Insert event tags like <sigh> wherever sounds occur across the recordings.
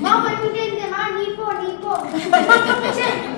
Mamma mi prende mani, po, po. Ma come c'è?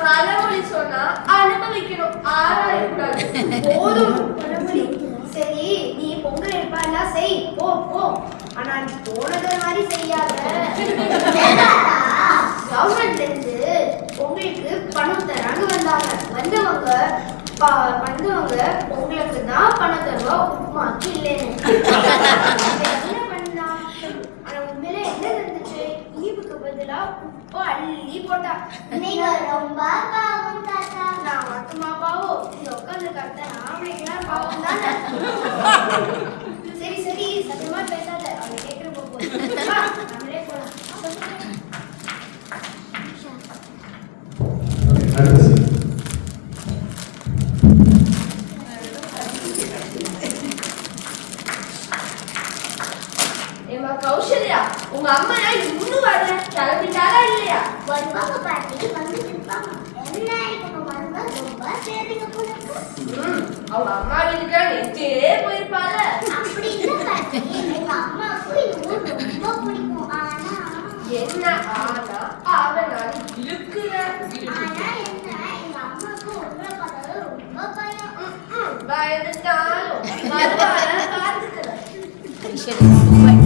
பழமொழி சொன்னா அனுபவிக்கணும் ஆராயக்கூடாது சரி நீ பொங்கல் எல்லாம் செய் போ ஆனா நீ போனது மாதிரி செய்யாத கவர்மெண்ட்ல இருந்து பொங்கலுக்கு பணம் தராங்க வந்தாங்க வந்தவங்க வந்தவங்க பொங்கலுக்கு தான் பணம் தருவா உப்புமாக்கு இல்லைன்னு அள்ளி போட்டா. நீங்க ரொம்ப பாவம் தாத்தா. நான் மட்டுமா பாவம்? நீ உட்காந்து கத்த நாமளைங்களா பாவம் தானே? <laughs> சரி சரி சத்தியமா பேசாத. அவங்க கேட்கிற போகும் அவங்க அம்மா வீட்டுக்கா நெஞ்சே போயிருப்பாள என்ன ஆனா அவ நான் இருக்கிறேன் பயந்துட்டாலும் <laughs>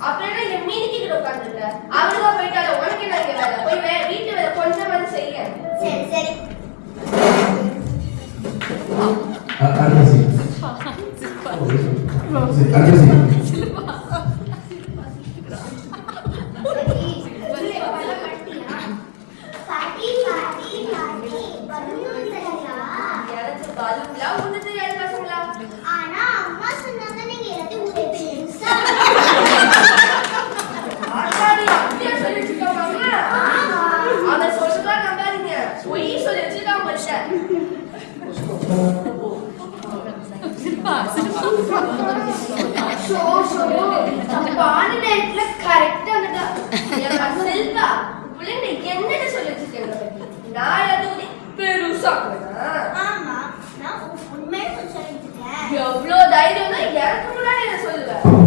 அப்புறம் இந்த மீனுக்கு கிட்ட உட்காந்துருக்க. அவனுக்கு போயிட்டால உனக்கு என்ன இருக்கு வேலை? போய் வே வீட்டு வேலை கொஞ்சம் வந்து சரி சரி. Володя, чи там больше? ഷോ ഷോ പാണ് നൈറ്റില് കറക്റ്റ് അങ്ങോട്ട് സെൽവ പുള്ളിന്റെ എന്നിട്ട് ചൊല്ലിച്ചിട്ടുണ്ട് நான் எதுவும் பெருசா ஆமா நான் உண்மையை சொல்லிருக்கேன் எவ்வளவு தைரியம்னா எனக்கு முன்னாடி என்ன சொல்லுவேன்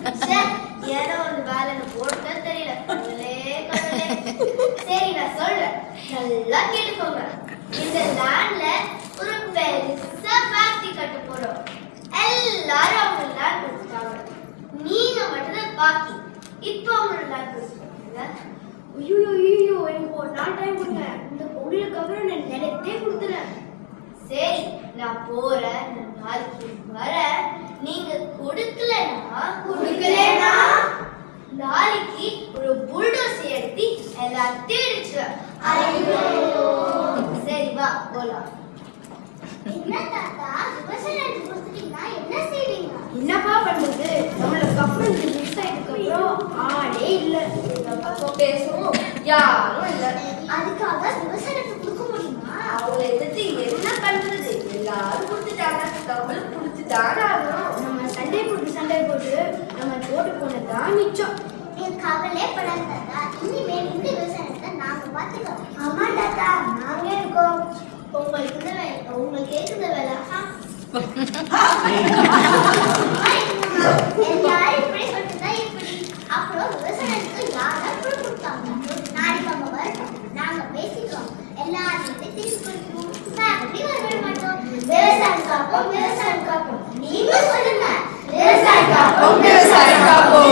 ஏதோ ஒரு வேலைன்னு போட்டு தெரியல. கடவுளே, கடவுளே. சரி நான் சொல்றேன். நல்லா கேட்டுக்கோங்க. இந்த லேண்ட்ல ஒரு பெருசா ஃபேக்டரி கட்ட போறோம். எல்லாரும் அவங்க லேண்ட் கொடுத்துட்டாங்க நீங்க மட்டும்தான் பாக்கி. இப்போ அவங்களோட லேண்ட் கொடுத்துருக்காங்க ஐயோ ஐயோ எனக்கு ஒரு நாள் டைம் கொடுங்க. இந்த பொருளுக்கு அப்புறம் நான் நினைத்தே கொடுத்துறேன். சரி நான் போறேன். நான் நாளைக்கு வர நீங்க கொடுக்கலனா கொடுக்கலைன்னா? நாளைக்கு ஒரு புல்டோஸ் எடுத்து எல்லாத்தையும் இடிச்சுவேன் சரி வா போலாம். என்ன தாத்தா விவசாயம் கொடுத்துட்டீங்கன்னா என்ன செய்வீங்க? என்னப்பா பண்றது? நம்மள கப்பல் மிஸ் ஆயிடுக்கு அப்புறம் ஆளே இல்ல. பேசவும். யாரும் மிச்சம் என் கவலை படாத இனிமேல் இந்த விவசாயத்தை நாங்க பார்த்துக்கிறோம் ஆமா தாத்தா நாங்க இருக்கோம். உங்களுக்கு உங்களுக்கு கேட்குது வேலை. எல்லாரும் இப்படி சொல்லிட்டுதான் இப்படி. அப்புறம் விவசாயத்துக்கு யாரா பொருள் கொடுத்தாங்க நாளைக்கு அவங்க வரட்டும் நாங்க பேசிக்கிறோம் திருப்பி கொடுக்கணும் வரவே மாட்டோம். விவசாயம் காப்போம் விவசாயம் காப்போம். நீங்க சொல்லுங்க. விவசாயம் காப்போம். விவசாயம் காப்போம்.